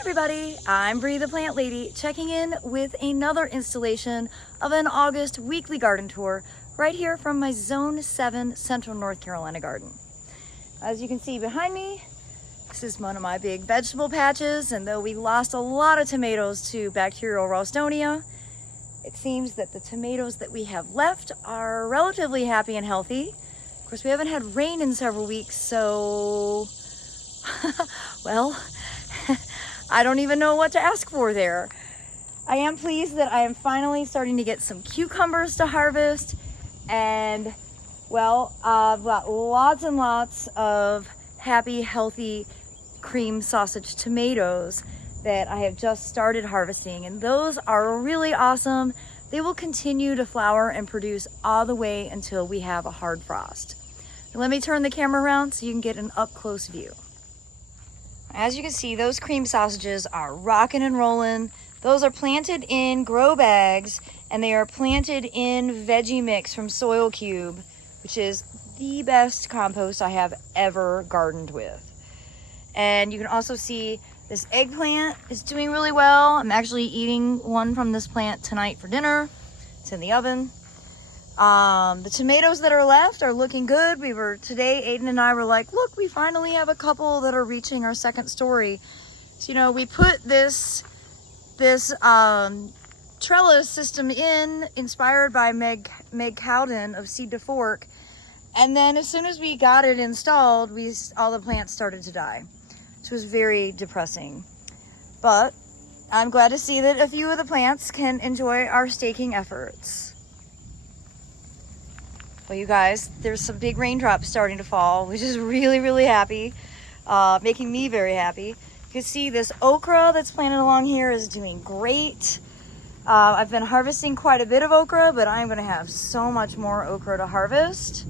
everybody, I'm Bree the Plant Lady, checking in with another installation of an August weekly garden tour right here from my Zone 7 Central North Carolina garden. As you can see behind me, this is one of my big vegetable patches, and though we lost a lot of tomatoes to bacterial Ralstonia, it seems that the tomatoes that we have left are relatively happy and healthy. Of course, we haven't had rain in several weeks, so well, I don't even know what to ask for there. I am pleased that I am finally starting to get some cucumbers to harvest, and well, I've got lots and lots of happy, healthy cream sausage tomatoes that I have just started harvesting, and those are really awesome. They will continue to flower and produce all the way until we have a hard frost. Now, let me turn the camera around so you can get an up-close view. As you can see, those cream sausages are rocking and rolling. Those are planted in grow bags, and they are planted in veggie mix from Soil Cube, which is the best compost I have ever gardened with. And you can also see this eggplant is doing really well. I'm actually eating one from this plant tonight for dinner. It's in the oven. The tomatoes that are left are looking good. Today, Aiden and I were like, look, we finally have a couple that are reaching our second story. So, you know, we put this trellis system inspired by Meg Cowden of Seed to Fork. And then as soon as we got it installed, all the plants started to die, which was very depressing. But I'm glad to see that a few of the plants can enjoy our staking efforts. Well, you guys, there's some big raindrops starting to fall, which is really, really happy, making me very happy. You can see this okra that's planted along here is doing great. I've been harvesting quite a bit of okra, but I'm going to have so much more okra to harvest.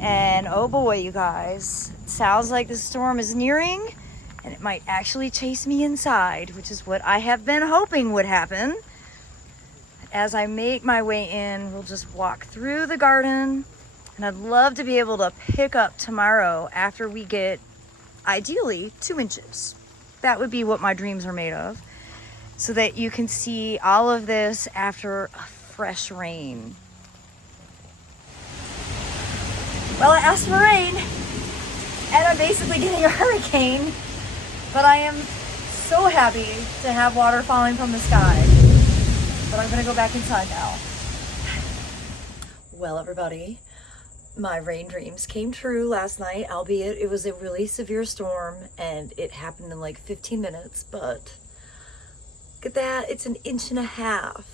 And oh boy, you guys, it sounds like the storm is nearing, and it might actually chase me inside, which is what I have been hoping would happen. As I make my way in, we'll just walk through the garden, and I'd love to be able to pick up tomorrow after we get, ideally, 2 inches. That would be what my dreams are made of, so that you can see all of this after a fresh rain. Well, I asked for rain, and I'm basically getting a hurricane, but I am so happy to have water falling from the sky. But I'm gonna go back inside now. Well, everybody, my rain dreams came true last night, albeit it was a really severe storm and it happened in like 15 minutes, but look at that, it's 1.5 inches.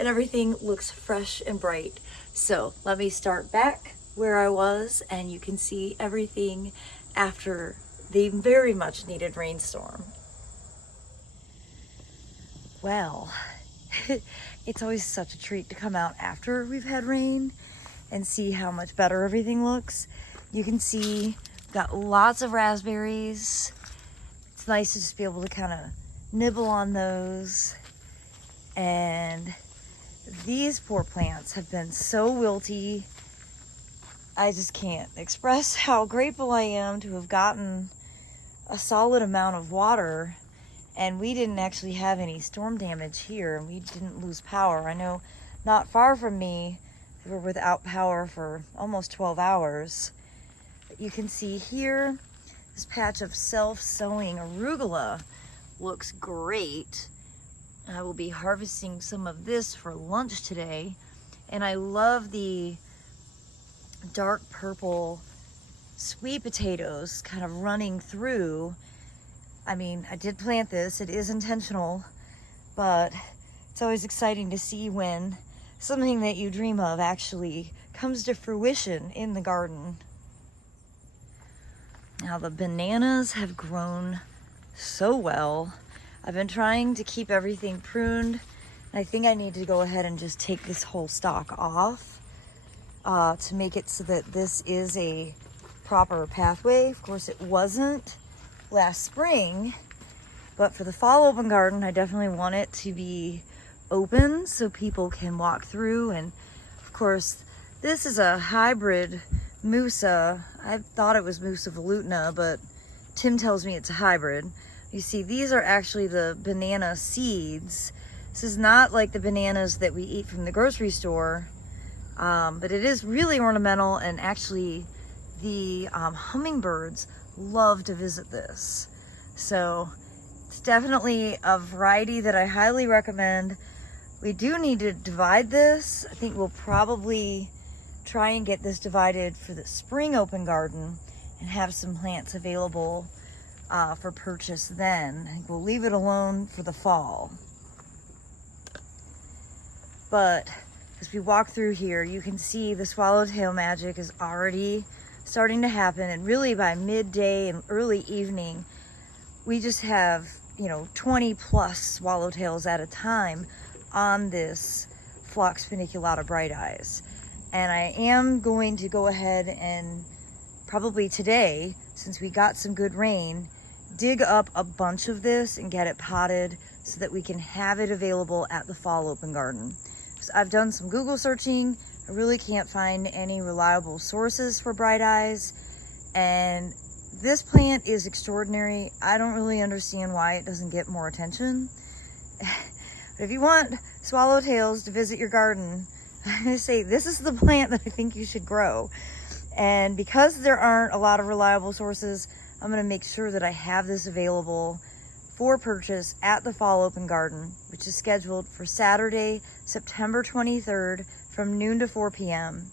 And everything looks fresh and bright. So let me start back where I was, and you can see everything after the very much needed rainstorm. Well, it's always such a treat to come out after we've had rain and see how much better everything looks. You can see we've got lots of raspberries. It's nice to just be able to kind of nibble on those. And these poor plants have been so wilty. I just can't express how grateful I am to have gotten a solid amount of water. And we didn't actually have any storm damage here, and we didn't lose power. I know not far from me, we were without power for almost 12 hours. But you can see here, this patch of self-sowing arugula looks great. I will be harvesting some of this for lunch today. And I love the dark purple sweet potatoes kind of running through. I mean, I did plant this, it is intentional, but it's always exciting to see when something that you dream of actually comes to fruition in the garden. Now the bananas have grown so well. I've been trying to keep everything pruned, and I think I need to go ahead and just take this whole stalk off to make it so that this is a proper pathway. Of course, it wasn't last spring, but for the fall open garden, I definitely want it to be open so people can walk through. And of course, this is a hybrid Musa. I thought it was Musa volutna, but Tim tells me it's a hybrid. You see, these are actually the banana seeds. This is not like the bananas that we eat from the grocery store, but it is really ornamental, and actually the hummingbirds love to visit this. So it's definitely a variety that I highly recommend. We do need to divide this. I think we'll probably try and get this divided for the spring open garden and have some plants available for purchase then. I think we'll leave it alone for the fall. But as we walk through here, you can see the swallowtail magic is already starting to happen, and really by midday and early evening, we just have, 20 plus swallowtails at a time on this Phlox paniculata bright eyes. And I am going to go ahead and probably today, since we got some good rain, dig up a bunch of this and get it potted so that we can have it available at the fall open garden. So I've done some Google searching. I really can't find any reliable sources for bright eyes, and this plant is extraordinary. I don't really understand why it doesn't get more attention. But if you want swallowtails to visit your garden, I'm going to say this is the plant that I think you should grow. And because there aren't a lot of reliable sources, I'm going to make sure that I have this available for purchase at the fall open garden, which is scheduled for Saturday, September 23rd from noon to 4 p.m.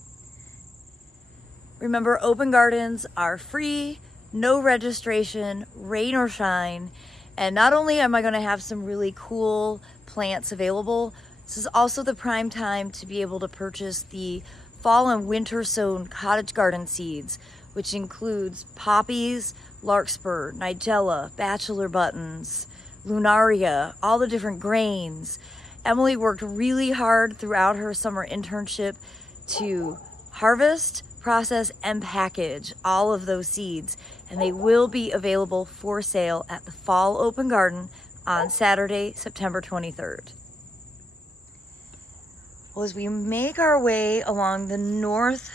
Remember, open gardens are free, no registration, rain or shine. And not only am I going to have some really cool plants available, this is also the prime time to be able to purchase the fall and winter sown cottage garden seeds, which includes poppies, larkspur, nigella, bachelor buttons, lunaria, all the different grains. Emily worked really hard throughout her summer internship to harvest, process, and package all of those seeds, and they will be available for sale at the fall open garden on Saturday, September 23rd. Well, as we make our way along the north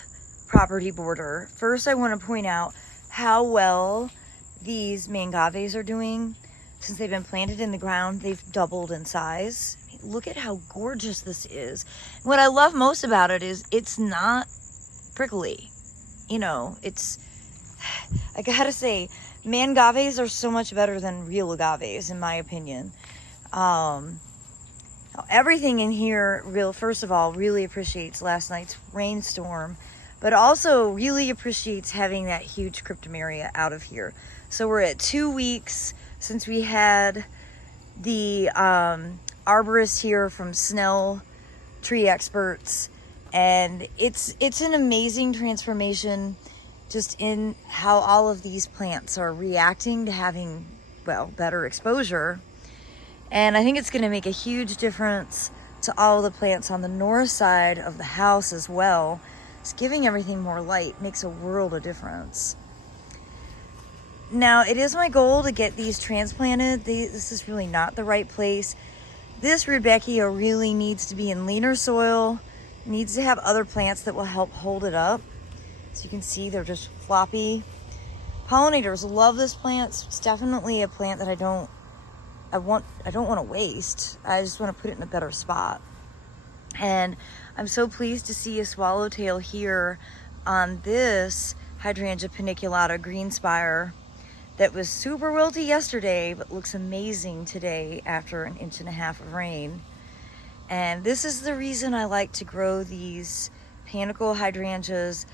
property border, first I want to point out how well these mangaves are doing. Since they've been planted in the ground, they've doubled in size. I mean, look at how gorgeous this is. What I love most about it is it's not prickly. I gotta say, mangaves are so much better than real agaves, in my opinion. Everything in here, first of all, really appreciates last night's rainstorm, but also really appreciates having that huge cryptomeria out of here. So we're at 2 weeks since we had the arborist here from Snell Tree Experts, and it's an amazing transformation just in how all of these plants are reacting to having, better exposure. And I think it's going to make a huge difference to all of the plants on the north side of the house as well. It's giving everything more light, makes a world of difference. Now, it is my goal to get these transplanted. This is really not the right place. This Rudbeckia really needs to be in leaner soil, needs to have other plants that will help hold it up. So you can see they're just floppy. Pollinators love this plant. It's definitely a plant that I don't want to waste. I just want to put it in a better spot. And I'm so pleased to see a swallowtail here on this Hydrangea paniculata greenspire that was super wilty yesterday, but looks amazing today after 1.5 inches of rain. And this is the reason I like to grow these panicle hydrangeas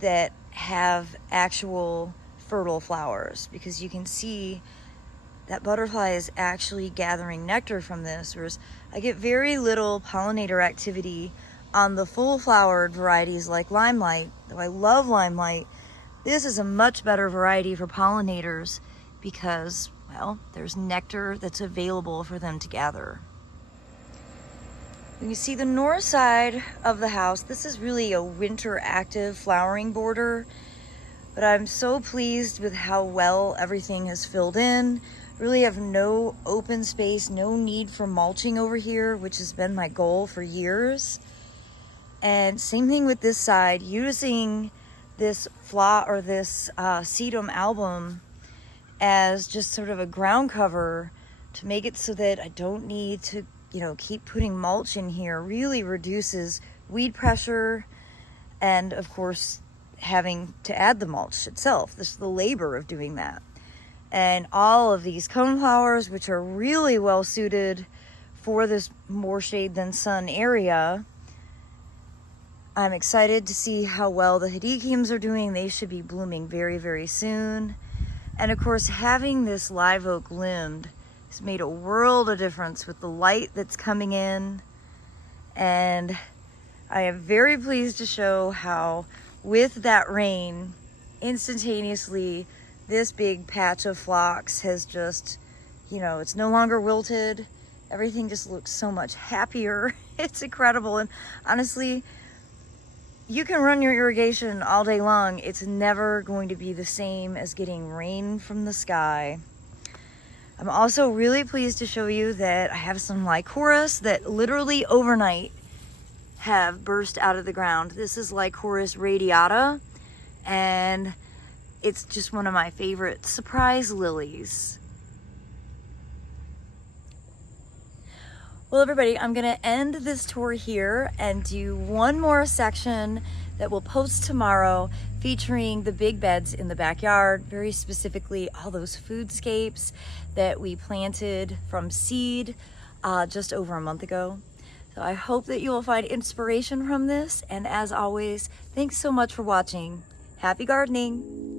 that have actual fertile flowers, because you can see that butterfly is actually gathering nectar from this, whereas I get very little pollinator activity on the full flowered varieties like Limelight. Though I love Limelight, this is a much better variety for pollinators because, there's nectar that's available for them to gather. When you see the north side of the house, this is really a winter active flowering border, but I'm so pleased with how well everything has filled in. Really have no open space, no need for mulching over here, which has been my goal for years. And same thing with this side, using this sedum album as just sort of a ground cover to make it so that I don't need to, you know, keep putting mulch in here. Really reduces weed pressure, and of course having to add the mulch itself, the labor of doing that. And all of these coneflowers, which are really well suited for this more shade than sun area. I'm excited to see how well the hedekiums are doing. They should be blooming very, very soon. And of course, having this live oak limbed has made a world of difference with the light that's coming in. And I am very pleased to show how with that rain, instantaneously, this big patch of phlox has just, you know, it's no longer wilted. Everything just looks so much happier. It's incredible. And honestly, you can run your irrigation all day long. It's never going to be the same as getting rain from the sky. I'm also really pleased to show you that I have some lycoris that literally overnight have burst out of the ground. This is Lycoris radiata, and it's just one of my favorite surprise lilies. Well, everybody, I'm gonna end this tour here and do one more section that we'll post tomorrow featuring the big beds in the backyard, very specifically all those foodscapes that we planted from seed just over a month ago. So I hope that you will find inspiration from this, and as always, thanks so much for watching. Happy gardening!